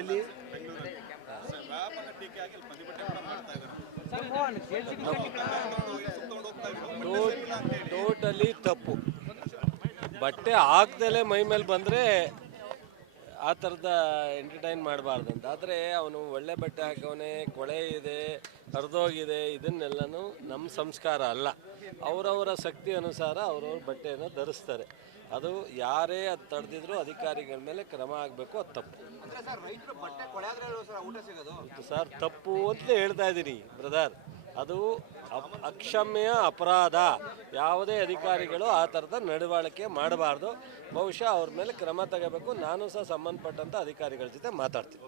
ಎಲ್ಲಿ ಟೋಟಲಿ ತಪ್ಪು. ಬಟ್ಟೆ ಹಾಕ್ದಲೇ ಮೈ ಮೇಲೆ ಬಂದರೆ ಆ ಥರದ ಎಂಟರ್ಟೈನ್ ಮಾಡಬಾರ್ದಂತ. ಆದರೆ ಅವನು ಒಳ್ಳೆ ಬಟ್ಟೆ ಹಾಕವನೇ, ಕೊಳೆ ಇದೆ, ಹರಿದೋಗಿದೆ, ಇದನ್ನೆಲ್ಲನೂ ನಮ್ಮ ಸಂಸ್ಕಾರ ಅಲ್ಲ. ಅವರವರ ಶಕ್ತಿ ಅನುಸಾರ ಅವರವ್ರ ಬಟ್ಟೆಯನ್ನು ಧರಿಸ್ತಾರೆ. ಅದು ಯಾರೇ ಅದು ತಡೆದಿದ್ರು ಅಧಿಕಾರಿಗಳ ಮೇಲೆ ಕ್ರಮ ಆಗಬೇಕು. ಅದು ತಪ್ಪು ಸರ್, ತಪ್ಪು ಅಂತಲೇ ಹೇಳ್ತಾ ಇದ್ದೀನಿ ಬ್ರದರ್. ಅದು ಅಕ್ಷಮ್ಯ ಅಪರಾಧ. ಯಾವುದೇ ಅಧಿಕಾರಿಗಳು ಆ ಥರದ ನಡವಳಿಕೆ ಮಾಡಬಾರ್ದು. ಬಹುಶಃ ಅವ್ರ ಮೇಲೆ ಕ್ರಮ ತಗೋಬೇಕು. ನಾನು ಸಹ ಸಂಬಂಧಪಟ್ಟಂಥ ಅಧಿಕಾರಿಗಳ ಜೊತೆ ಮಾತಾಡ್ತೀನಿ.